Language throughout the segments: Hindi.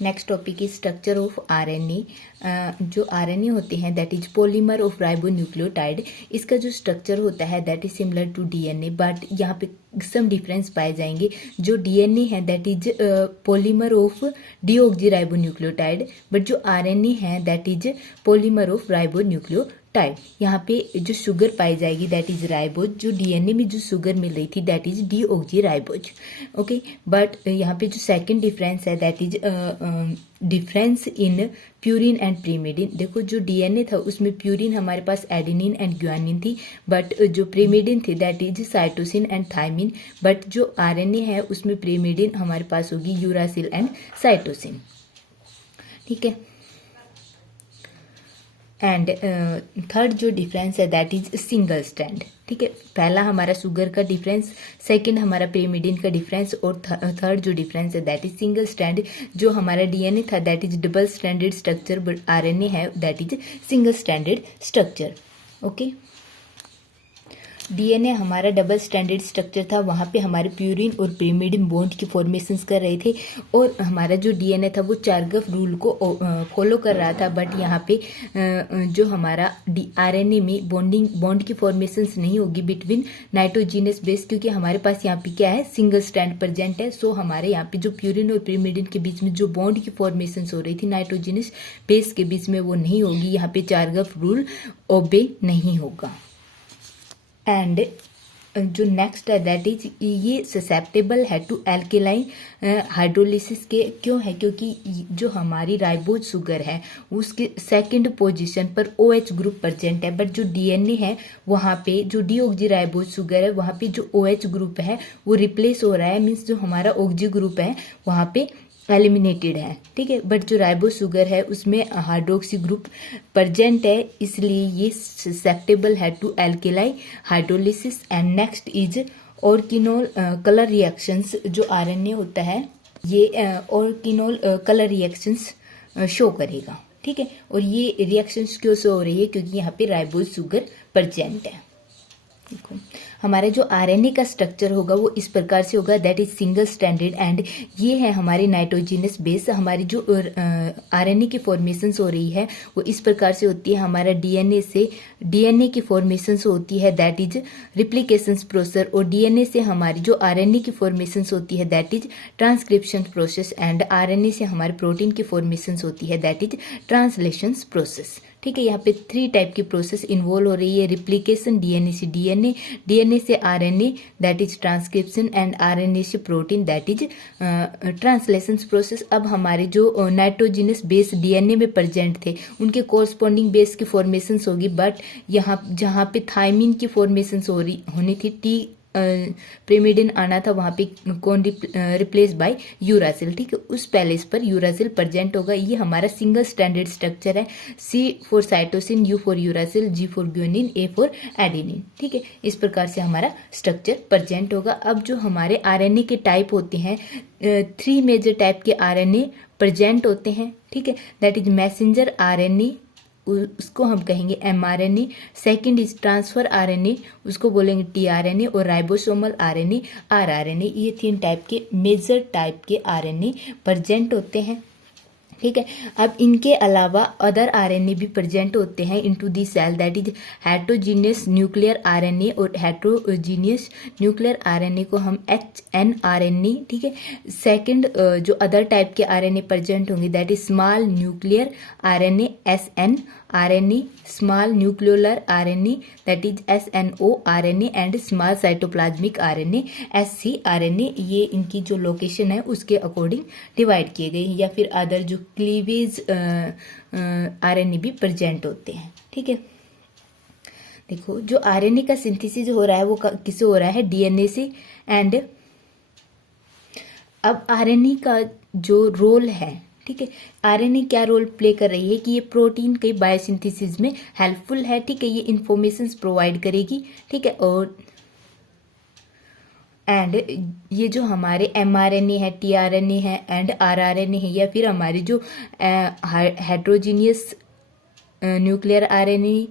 Next topic is structure of RNA. जो आरएनए होते हैं that is polymer of ribonucleotide. इसका जो स्ट्रक्चर होता है that is similar to DNA, but यहाँ पे सम डिफरेंस पाए जाएंगे। जो डीएनए है that is polymer of deoxyribonucleotide, but जो आरएनए है that is polymer of ribonucleotide. यहाँ पे जो शुगर पाई जाएगी दैट इज राइबोज। जो डीएनए में जो शुगर मिल रही थी that is deoxyribose. Okay, but यहाँ पे जो सेकंड डिफरेंस है that is difference in purine and pyrimidine. देखो जो डीएनए था उसमें प्यूरिन हमारे पास एडेनिन एंड ग्वानिन थी, बट जो प्रीमिडिन थी that is cytosine and thymine. But जो आरएनए है उसमें प्रीमिडिन हमारे पास होगी यूरासिल एंड साइटोसिन। ठीक है, एंड थर्ड जो डिफरेंस है दैट इज सिंगल स्ट्रैंड। ठीक है, पहला हमारा शुगर का डिफरेंस, सेकंड हमारा प्रीमिडिन का डिफरेंस, और थर्ड जो डिफरेंस है दैट इज सिंगल स्ट्रैंड। जो हमारा डीएनए था that is double stranded structure, but RNA है that is single stranded structure. Okay, DNA हमारा डबल स्ट्रैंडेड स्ट्रक्चर था, वहाँ पे हमारे प्यूरिन और प्रीमिडिन बॉन्ड की फॉर्मेशंस कर रहे थे, और हमारा जो डीएनए था वो चारगफ रूल को फॉलो कर रहा था। बट यहाँ पे जो हमारा आरएनए में बॉन्ड की फॉर्मेशंस नहीं होगी बिटवीन नाइट्रोजीनस बेस, क्योंकि हमारे पास यहाँ पे क्या है, सिंगल स्ट्रैंड प्रेजेंट है। सो हमारे यहाँ पे जो प्यूरिन और प्रीमिडिन के बीच में जो बॉन्ड की फॉर्मेशंस हो रही थी नाइट्रोजीनस बेस के बीच में, वो नहीं होगी। यहाँ पे चारगफ रूल ओबे नहीं होगा। एंड जो नेक्स्ट है दैट इज ये ससेप्टेबल है टू एल्केलाइन हाइड्रोलिसिस के। क्यों है, क्योंकि जो हमारी राइबोज शुगर है उसके सेकंड पोजीशन पर OH ग्रुप प्रेजेंट है, बट जो डीएनए है वहाँ पे जो डीऑक्सीराइबोज शुगर है वहाँ पे जो OH ग्रुप है वो रिप्लेस हो रहा है, मीन्स जो हमारा ऑक्सी ग्रुप है वहाँ पे एलिमिनेटेड है। ठीक है, बट जो राइबोज शुगर है उसमें हाइड्रोक्सी ग्रुप प्रेजेंट है, इसलिए ये ससेप्टेबल है to alkali hydrolysis. And next is orcinol colour reactions. जो आरएनए होता है ये ऑर्किनोल कलर रिएक्शंस शो करेगा। ठीक है, और ये रिएक्शंस क्यों शो हो रही है, क्योंकि यहाँ पे राइबोज शुगर प्रेजेंट है। देखो हमारा जो आरएनए का स्ट्रक्चर होगा वो इस प्रकार से होगा that is single stranded, and ये है हमारी नाइट्रोजीनस बेस। हमारी जो आरएनए की फॉर्मेशंस हो रही है वो इस प्रकार से होती है। हमारा डीएनए की फॉर्मेशंस होती है दैट इज रिप्लिकेशंस प्रोसेस, और डीएनए से हमारी जो आरएनए की फॉर्मेशंस होती है that is transcription process, and RNA से हमारे प्रोटीन की फॉर्मेशंस होती है दैट इज ट्रांसलेशन प्रोसेस। ठीक है, यहाँ पे 3 टाइप की प्रोसेस इन्वॉल्व हो रही है। रिप्लिकेशन डीएनए से डीएनए, डीएनए से RNA that is transcription, and RNA से protein that is translation process. अब हमारे जो नाइट्रोजीनस बेस डीएनए में प्रेजेंट थे उनके कोरस्पॉन्डिंग बेस की फॉर्मेशंस होगी, बट यहाँ जहाँ पे थाइमिन की फॉर्मेशंस होनी थी, टी प्रीमिडिन आना था, वहाँ पे कौन रिप्लेस बाय यूरासिल। ठीक है, उस पैलेस पर यूरासिल प्रेजेंट होगा। ये हमारा सिंगल स्टैंडर्ड स्ट्रक्चर है। C for cytosine, U for uracil, G for guanine, A for adenine. ठीक है, इस प्रकार से हमारा स्ट्रक्चर प्रेजेंट होगा। अब जो हमारे आरएनए के टाइप होते हैं 3 मेजर टाइप के आरएनए प्रेजेंट होते हैं। ठीक है, दैट इज मैसेंजर आरएनए, उसको हम कहेंगे mRNA। Second is transfer RNA, उसको बोलेंगे tRNA, और राइबोसोमल आरएनए rRNA। ये 3 टाइप के मेजर टाइप के आरएनए प्रेजेंट होते हैं। ठीक है, अब इनके अलावा अदर आरएनए भी प्रेजेंट होते हैं into the cell, that is heterogeneous nuclear RNA, और हेट्रोजीनियस न्यूक्लियर आरएनए को हम HNRNA। ठीक है, सेकंड जो अदर टाइप के आरएनए प्रेजेंट होंगे that is small nuclear RNA SNRNA, small nucleolar RNA that is SNORNA, and small cytoplasmic RNA SCRNA। ये इनकी जो लोकेशन है उसके अकॉर्डिंग डिवाइड किए गए, या फिर अदर जो क्लीवेज आरएनए भी प्रेजेंट होते हैं। ठीक है, देखो जो आरएनए का सिंथेसिस हो रहा है वो किससे हो रहा है, डीएनए से। एंड अब आरएनए का जो रोल है, ठीक है, आरएनए क्या रोल प्ले कर रही है कि ये प्रोटीन के बायोसिंथेसिस में हेल्पफुल है। ठीक है, ये इंफॉर्मेशंस प्रोवाइड करेगी। ठीक है, और एंड ये जो हमारे mRNA है, tRNA है एंड rRNA है, या फिर हमारे जो heterogeneous nuclear RNA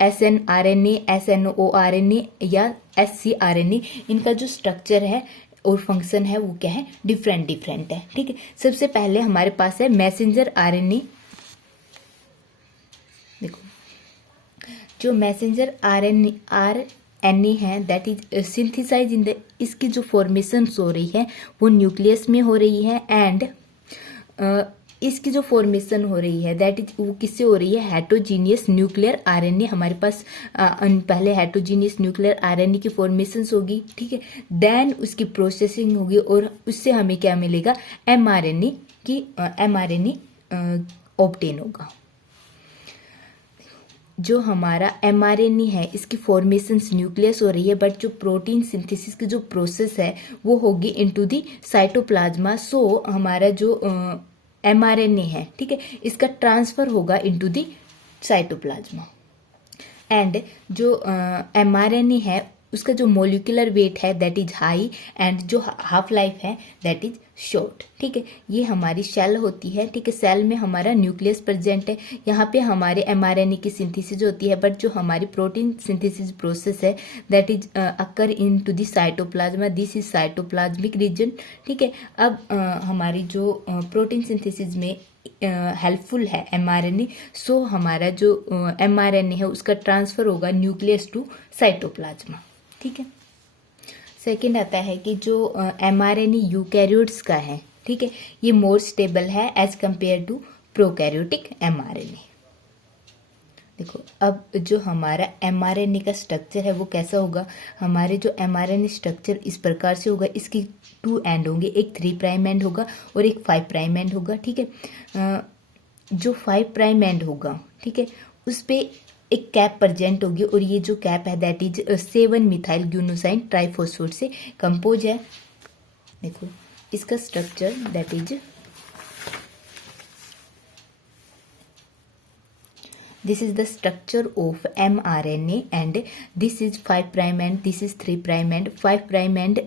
SNRNA, SNORNA या SCRNA, इनका जो स्ट्रक्चर है और फंक्शन है वो क्या है, डिफरेंट डिफरेंट है। ठीक है, सबसे पहले हमारे पास है मैसेंजर आरएनए। देखो जो मैसेंजर आरएनए है that is synthesize in the, इसकी जो फॉर्मेशन हो रही है वो न्यूक्लियस में हो रही है एंड इसकी जो फॉर्मेशन हो रही है दैट इज वो किससे हो रही है, हेटरोजीनियस न्यूक्लियर आरएनए। हमारे पास पहले हेटरोजीनियस न्यूक्लियर आरएनए की फॉर्मेशन होगी। ठीक है, देन उसकी प्रोसेसिंग होगी और उससे हमें क्या मिलेगा, एमआरएनए की एमआरएनए ऑब्टेन होगा। जो हमारा एमआरएनए है इसकी फॉर्मेशन न्यूक्लियस हो रही है, बट जो प्रोटीन सिंथेसिस की जो प्रोसेस है वो होगी इनटू दी साइटोप्लाज्मा। सो हमारा जो एमआरएनए है, ठीक है, इसका ट्रांसफर होगा इनटू दी साइटोप्लाज्मा। एंड जो एमआरएनए है उसका जो मोलिकुलर वेट है दैट इज हाई एंड जो हाफ लाइफ है दैट इज शॉर्ट। ठीक है, ये हमारी सेल होती है। ठीक है, सेल में हमारा न्यूक्लियस प्रेजेंट है, यहाँ पे हमारे एमआरएनए की सिंथेसिस होती है, बट जो हमारी प्रोटीन सिंथेसिस प्रोसेस है that is occur into the cytoplasma, this is cytoplasmic region. ठीक है, अब हमारी जो प्रोटीन सिंथेसिस में हेल्पफुल है एमआरएनए, सो हमारा जो एमआरएनए है उसका ट्रांसफर होगा न्यूक्लियस टू साइटोप्लाज्मा। ठीक है, सेकेंड आता है कि जो एमआरएनए यूकैरियोट्स का है, ठीक है, ये मोर स्टेबल है as compare to prokaryotic mRNA. देखो अब जो हमारा एमआरएनए का स्ट्रक्चर है वो कैसा होगा, हमारे जो एमआरएनए स्ट्रक्चर इस प्रकार से होगा, इसकी 2 एंड होंगे, एक 3 प्राइम एंड होगा और एक 5 प्राइम एंड होगा। ठीक है, जो 5 प्राइम एंड होगा, ठीक है, उस पे एक कैप प्रेजेंट होगी और ये जो कैप है दैट इज 7 मिथाइल ग्यूनोसाइन ट्राइफॉस्फेट से कंपोज है। देखो इसका structure that is this is the structure of mRNA and this is 5 prime and this is 3 prime and 5 prime and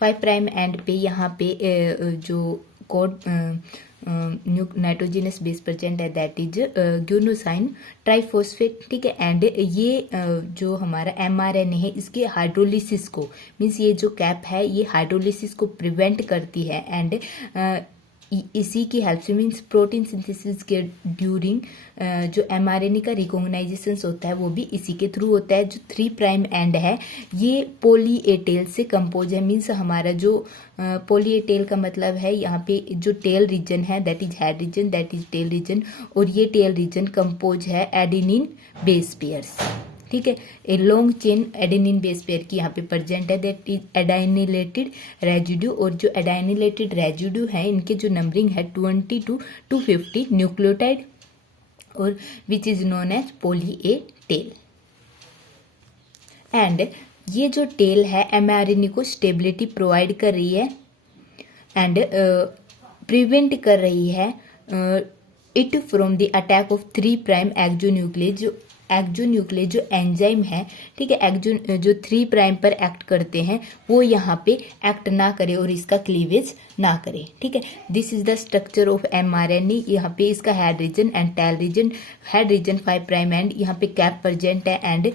5 prime and पे यहाँ पे जो कोड नाइट्रोजिनस बेस प्रेजेंट है दैट इज ग्यूनोसाइन ट्राइफॉस्फेट। ठीक है, एंड ये जो हमारा एमआरएनए है इसके हाइड्रोलिसिस को, मीन्स ये जो कैप है ये हाइड्रोलिसिस को प्रिवेंट करती है एंड इसी की हेल्प से, मीन्स प्रोटीन सिंथेसिस के ड्यूरिंग जो एमआरएनए का रिकॉग्नाइजेशन होता है वो भी इसी के थ्रू होता है। जो 3 प्राइम एंड है ये पॉली ए टेल से कंपोज है, मीन्स हमारा जो पॉली ए टेल का मतलब है यहाँ पे जो टेल रीजन है that is head region, that is tail region, और ये टेल रीजन कंपोज है एडेनिन बेस पेयर्स। ठीक है, a long chain adenine base pair की यहाँ पे प्रेजेंट है दैट इज एडाइनिलेटेड रेजिड्यू, और जो एडाइनिलेटेड रेजिड्यू है इनके जो नंबरिंग है 20 to 250 न्यूक्लियोटाइड और which is known as poly A tail. And ये जो टेल है एमआरएनए को स्टेबिलिटी प्रोवाइड कर रही है एंड प्रिवेंट कर रही है it from the attack of 3 prime exonuclease जो एंजाइम है, ठीक है, जो 3 प्राइम पर एक्ट करते हैं वो यहाँ पे एक्ट ना करे और इसका क्लीवेज ना करे। ठीक है, this is the structure of mRNA. यहाँ पे इसका head region and tail region, head region 5 prime and यहाँ पे कैप प्रेजेंट है एंड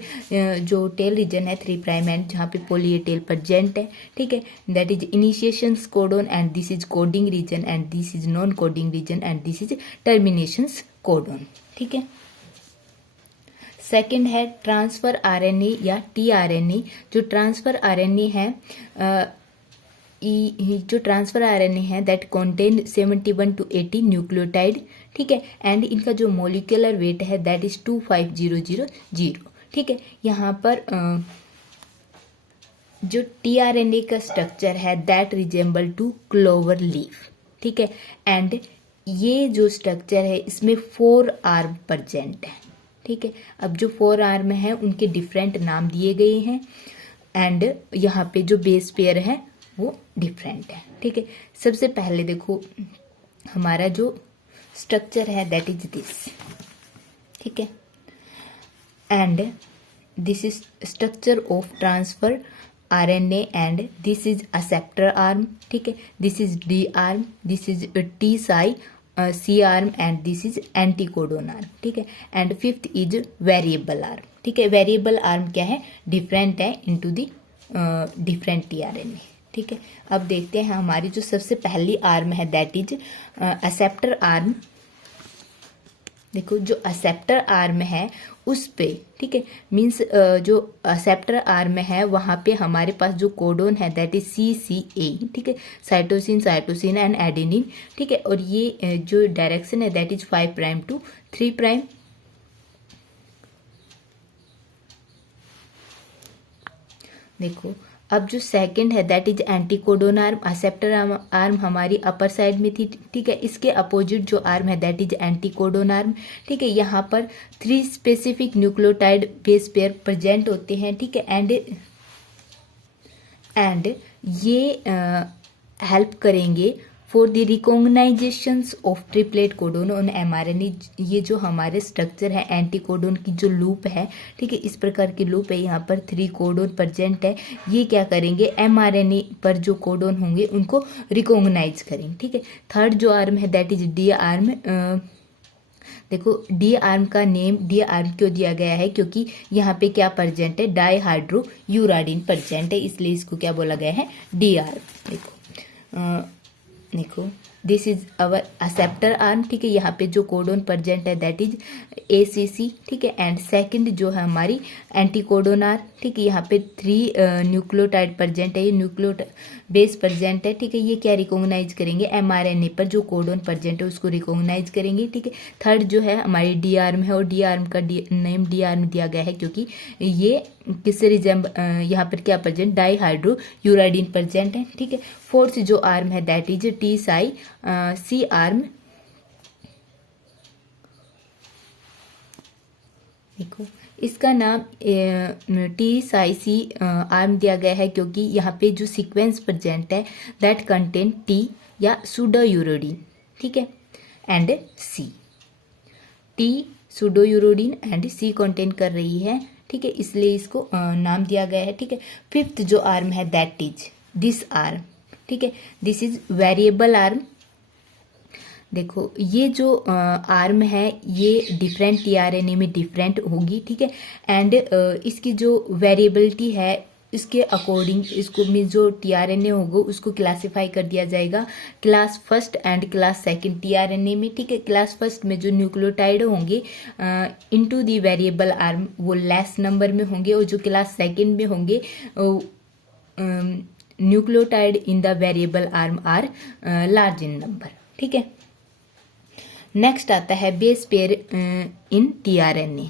जो टेल रीजन है 3 प्राइम एंड जहाँ पे पॉली ए टेल प्रेजेंट है। ठीक है, that is initiation codon and this is coding region and this is non coding region and this is termination codon. ठीक है, सेकेंड है ट्रांसफर आरएनए या टीआरएनए। जो ट्रांसफर आरएनए है जो ट्रांसफर आरएनए है दैट कंटेन 71 to 80 न्यूक्लियोटाइड। ठीक है, एंड इनका जो मोलिकुलर वेट है दैट इज 25000। ठीक है, यहाँ पर जो टीआरएनए का स्ट्रक्चर है that resemble to clover leaf. ठीक है, एंड ये जो स्ट्रक्चर है इसमें 4 आर्म प्रेजेंट है। ठीक है, अब जो 4 आर्म है उनके डिफरेंट नाम दिए गए हैं एंड यहाँ पे जो बेस पेयर है वो डिफरेंट है। ठीक है, सबसे पहले देखो हमारा जो स्ट्रक्चर है दैट इज दिस। ठीक है, and this is structure of transfer RNA and this is acceptor arm. ठीक है, this is D arm, this is T psi C arm and this is anticodon arm. ठीक है, and 5th is variable arm. ठीक है, वेरिएबल आर्म क्या है, डिफरेंट है इनटू दी डिफरेंट टीआरएनए। ठीक है, अब देखते हैं हमारी जो सबसे पहली आर्म है दैट इज एक्सेप्टर आर्म। देखो जो एक्सेप्टर आर्म है उस पे, ठीक है, मीन्स जो एक्सेप्टर आर्म है वहाँ पे हमारे पास जो कोडोन है दैट इज CCA, ठीक है, साइटोसिन एंड एडेनिन। ठीक है, और ये जो डायरेक्शन है that is 5 prime to 3 prime. देखो अब जो सेकंड है that is anticodon arm. Acceptor arm हमारी अपर साइड में थी, ठीक है, इसके अपोजिट जो आर्म है दैट इज एंटीकोडोन आर्म। ठीक है, यहाँ पर 3 specific nucleotide base pair present होते हैं। ठीक है, एंड ये हेल्प करेंगे for the recognitions of triplet codon on mRNA। ये जो हमारे स्ट्रक्चर है एंटीकोडोन की जो लूप है, ठीक है, इस प्रकार की लूप है, यहाँ पर 3 कोडोन प्रेजेंट है। ये क्या करेंगे, mRNA पर जो कोडोन होंगे उनको रिकॉग्नाइज करेंगे। ठीक है, थर्ड जो आर्म है दैट इज डी आर्म। देखो डी आर्म का नेम डी आर्म क्यों दिया गया है, क्योंकि यहाँ पे क्या प्रेजेंट है, डाईहाइड्रो यूराडिन प्रेजेंट है, इसलिए इसको क्या बोला गया है, डी आर्म। देखो this is our acceptor arm. ठीक है, यहाँ पे जो कोडोन प्रेजेंट है दैट इज ACC। ठीक है, एंड सेकंड जो है हमारी एंटीकोडोन आर्म। ठीक है, यहाँ पे 3 न्यूक्लियोटाइड प्रेजेंट है, ये न्यूक्लियो बेस प्रेजेंट है। ठीक है, ये क्या रिकॉग्नाइज करेंगे, mRNA पर जो कोडोन प्रेजेंट है उसको रिकॉग्नाइज करेंगे। ठीक है, थर्ड जो है हमारी डी आर्म है, और डी आर्म का नेम डी आर्म दिया गया है क्योंकि ये किससे यहाँ पर क्या प्रेजेंट, डाईहाइड्रो यूराडिन प्रेजेंट है। ठीक है, फोर्थ जो आर्म है दैट इज TSI-C आर्म। देखो इसका नाम TSI-C आर्म दिया गया है क्योंकि यहाँ पे जो सीक्वेंस प्रेजेंट है दैट कंटेन T या सूडोयूरोडिन। ठीक है, and C, T pseudouridine and C contain कर रही है। ठीक है, इसलिए इसको नाम दिया गया है। ठीक है, फिफ्थ जो आर्म है दैट इज दिस आर्म। ठीक है, दिस इज वेरिएबल आर्म। देखो ये जो आर्म है ये डिफरेंट टीआरएनए में डिफरेंट होगी। ठीक है, एंड इसकी जो वेरिएबिलिटी है इसके अकॉर्डिंग इसको मीन जो टीआरएनए होगा उसको क्लासिफाई कर दिया जाएगा class first and class second tRNA में। ठीक है, क्लास फर्स्ट में जो न्यूक्लियोटाइड होंगे इनटू द वेरिएबल आर्म वो लेस नंबर में होंगे, और जो क्लास सेकंड में होंगे nucleotide in the variable arm are large in number. ठीक है, नेक्स्ट आता है बेस पेयर इन टीआरएनए,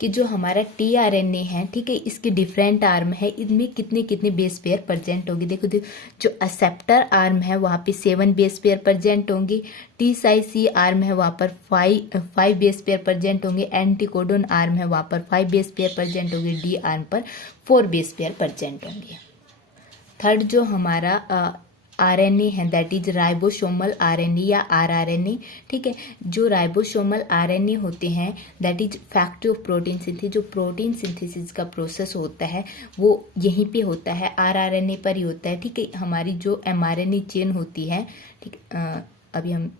कि जो हमारा टीआरएनए है, ठीक है, इसके डिफरेंट आर्म है, इनमें कितने कितने बेस पेयर प्रेजेंट होंगे। देखो जो एक्सेप्टर आर्म है वहाँ पे 7 बेस पेयर प्रेजेंट होंगे, TSI-C आर्म है वहाँ पर 5 बेस पेयर प्रेजेंट होंगे, एंटीकोडोन आर्म है वहाँ पर 5 बेस पेयर प्रेजेंट होंगे, डी आर्म पर 4 बेस पेयर प्रेजेंट होंगे। थर्ड जो हमारा RNA है दैट इज राइबोसोमल RNA या rRNA। ठीक है, जो राइबोसोमल RNA होते हैं that is factory of protein synthesis. जो प्रोटीन सिंथेसिस का प्रोसेस होता है वो यहीं पे होता है, rRNA पर ही होता है। ठीक है, हमारी जो mRNA चेन होती है, ठीक, अभी हम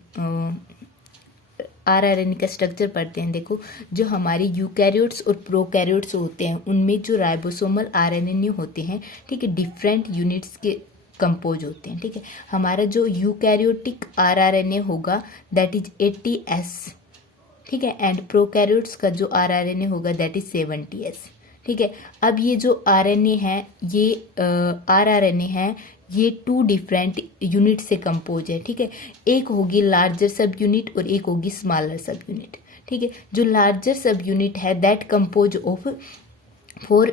rRNA का स्ट्रक्चर पढ़ते हैं। देखो जो हमारे यूकैरियोट्स और प्रोकैरियोट्स होते हैं उनमें जो राइबोसोमल RNA होते हैं, ठीक है, डिफरेंट यूनिट्स के कंपोज होते हैं। ठीक है, हमारा जो यूकैरियोटिक rRNA होगा दैट इज 80S। ठीक है, एंड प्रोकैरियोट्स का जो rRNA होगा दैट इज 70S। ठीक है, अब ये जो RNA है ये rRNA है ये 2 डिफरेंट यूनिट से कंपोज है। ठीक है, एक होगी लार्जर सब यूनिट और एक होगी स्मॉलर सब यूनिट। ठीक है, जो लार्जर सब यूनिट है दैट कंपोज ऑफ 4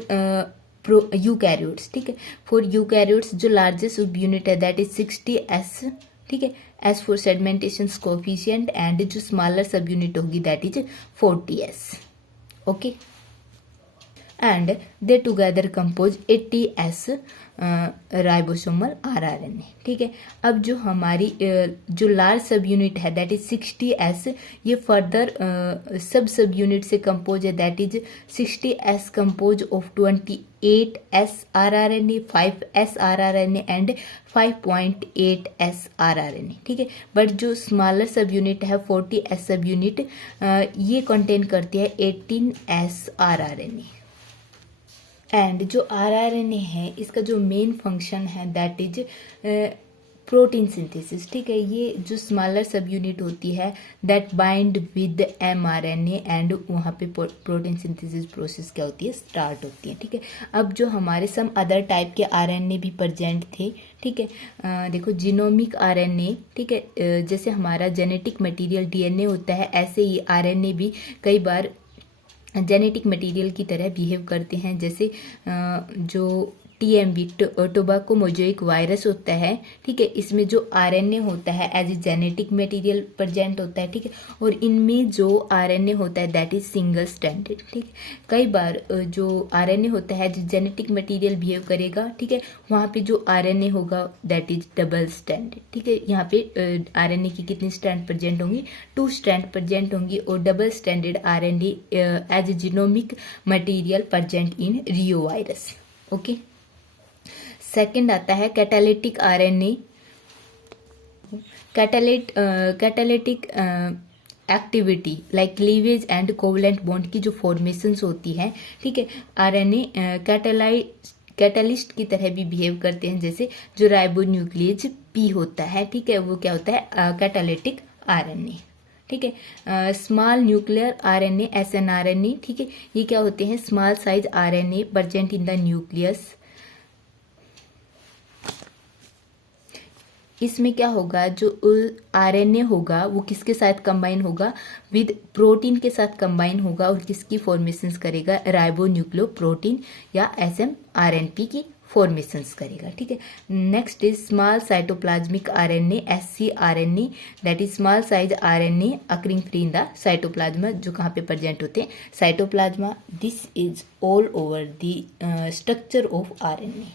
यूकैरियोट्स। ठीक है, फॉर यूकैरियोट्स जो लार्जेस्ट सब यूनिट है दैट इज 60S। ठीक है, S for segmentation coefficient, and जो स्मॉलर सब यूनिट होगी that is 40S। Okay, and they together compose 80S ribosomal rRNA। ठीक है, अब जो हमारी जो लार्ज सब यूनिट है दैट इज 60S, ये फर्दर सब यूनिट से कंपोज है that is 60S compose of 28S rRNA, 5S rRNA and 5.8S rRNA। ठीक है, बट जो स्मॉलर सब यूनिट है 40S सब यूनिट ये कंटेन करती है 18S rRNA। एंड जो आरआरएनए है इसका जो मेन फंक्शन है दैट इज प्रोटीन सिंथेसिस। ठीक है, ये जो स्मॉलर सब यूनिट होती है that bind with mRNA and वहाँ पे प्रोटीन सिंथेसिस प्रोसेस क्या होती है, स्टार्ट होती है। ठीक है, अब जो हमारे सम अदर टाइप के आरएनए भी प्रेजेंट थे। ठीक है, देखो जीनोमिक आरएनए, ठीक है, जैसे हमारा जेनेटिक मटेरियल डीएनए होता है, ऐसे ही आरएनए भी कई बार जेनेटिक मटेरियल की तरह बिहेव करते हैं। जैसे जो टीएमवी टोबैको मोज़ेक वायरस होता है, ठीक है, इसमें जो आरएनए होता है as a genetic material present होता है। ठीक है, और इनमें जो आरएनए होता है दैट इज सिंगल स्ट्रैंडेड। ठीक है, कई बार जो आरएनए होता है जो जेनेटिक मटेरियल बिहेव करेगा, ठीक है, वहाँ पे जो आरएनए होगा दैट इज डबल स्ट्रैंडेड। ठीक है, यहाँ पे आरएनए की कितनी स्ट्रैंड प्रेजेंट होंगी, 2 स्ट्रैंड प्रेजेंट होंगी, और double stranded RNA as a genomic material present in reovirus. Okay, second आता है catalytic RNA. Catalytic activity like cleavage and covalent bond की जो फॉर्मेशंस होती है, ठीक है, आरएनए कैटालिस्ट की तरह भी बिहेव करते हैं। जैसे जो राइबोन्यूक्लियेज पी होता है, ठीक है, वो क्या होता है, कैटालिटिक आरएनए। ठीक है, स्मॉल न्यूक्लियर आरएनए एसएनआरएनए, ठीक है, ये क्या होते हैं, small size RNA present in the nucleus. इसमें क्या होगा, जो आरएनए होगा वो किसके साथ कंबाइन होगा, विद प्रोटीन के साथ कंबाइन होगा, और किसकी फॉर्मेशंस करेगा, राइबोन्यूक्लियोप्रोटीन या एसएमआरएनपी की फॉर्मेशंस करेगा। ठीक है, next is small cytoplasmic RNA scRNA, that is small size RNA occurring free in the cytoplasma, जो कहाँ पे प्रेजेंट होते हैं, cytoplasma. This is all over the structure of RNA.